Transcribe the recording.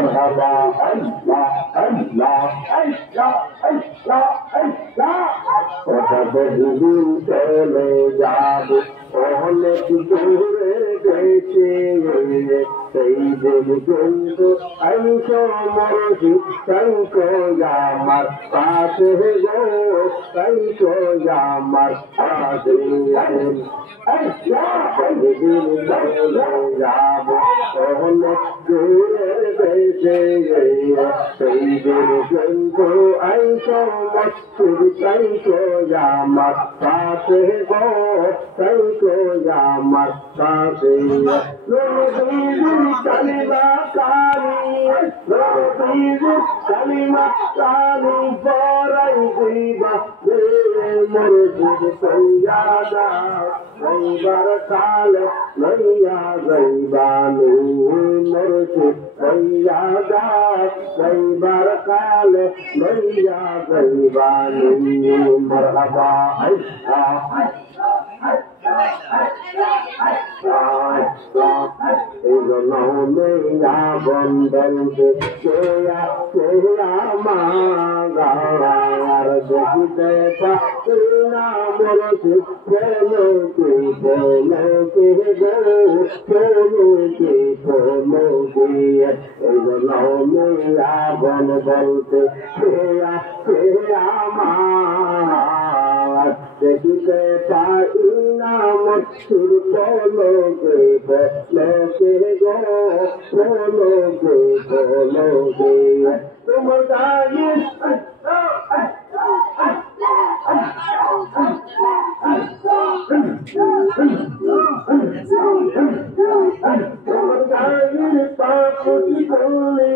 مرحبا الله الله الله বহুদিন চলে যাব অনেক দূরে গেছে সেই দিন কিন্তু আইসো মরছি তাইকো আমার পাশে গো তাইকো আমার পাশে বহুদিন চলে যাব অনেক দূরে গেছে সেই দিন কিন্তু আইসো মরছি তাইকো আমার পাশে গো তাইকো আমার পাশে কালিমা কালী পরাই দিবা মুর্শিদ সৈয়াদা রইবার কালে লইয়া যাইবানি মুর্শিদ সৈয়াদা রইবার কালে লইয়া যাইবানি মারহাবা মেয়া বন্ধন কেয়া কেয়া মাগার দেখিতে পাইনা মরছি প্রেমকে প্রেমকে প্রেমকে প্রেমকে এই জন্য মেয়া বন বলতে কেয়া কেয়া মার দেখিতে পাইনা মরছির পলকে পলকে গো পলকে পলকে তোমার গায়ে তোমার গায়ে পাপড়ি করলে